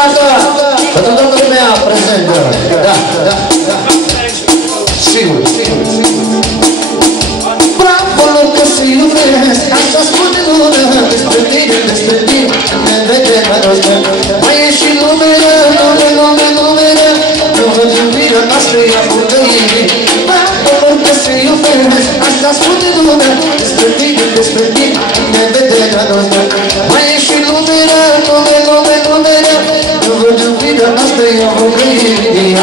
dată, pentru toată lumea prezentă. Da, da, da. Sigur, sigur, sigur. Bravo, că se iubesc, asta spune lumea, despre tine, ne vede la noi. Mai e și lumea, lume, nu văd iubirea noastră, ea putării. Bravo, că se iubesc, asta spune lumea, despre tine, ne vede la noi. Mai e și lumea, lume, nu văd iubirea noastră, ea putării.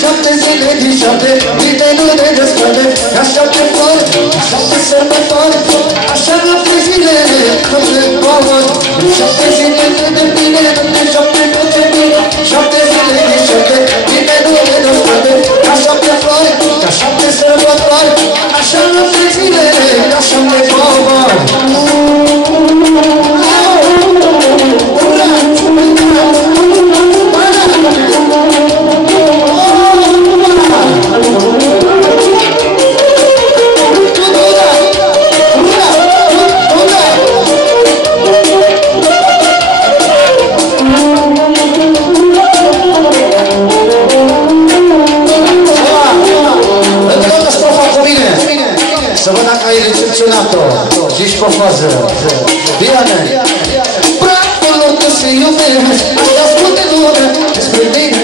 Șapte zile din șapte, mine nu ne desparte. Ca șapte flori, șapte sărbători, așa noapte zile, noapte povăr. Șapte zile de mine, șapte noapte bine. Șapte zile din șapte, mine nu ne desparte. Ca șapte flori, ca șapte sărbători, așa noapte zile, ca șapte povăr. Să văd dacă ai recepționat-o. Zici pe fază. Bine. Bravo, că se iubesc, asta spune lumea, despre tine,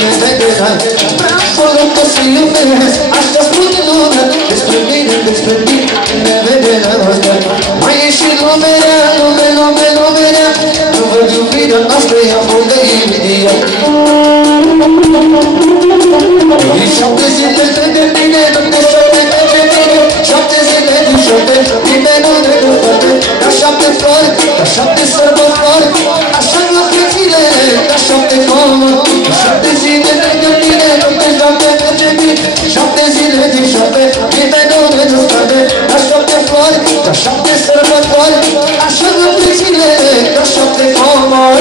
ne vede la noi. Bravo, că se iubesc, asta spune lumea, despre tine, ne vede la noi. Mai e și lumea, nu văd iubirea noastră, ea bună invidia. Șapte zile de mine, șapte zile din șapte, nimeni nu ne desparte. Ca șapte flori, ca șapte sărbători, așa noapte zile, ca șapte povăr. Șapte zile de mine, șapte merge bine. Șapte zile din șapte, nimeni nu ne desparte. Ca șapte flori, ca șapte sărbători, așa noapte zile, ca șapte povăr.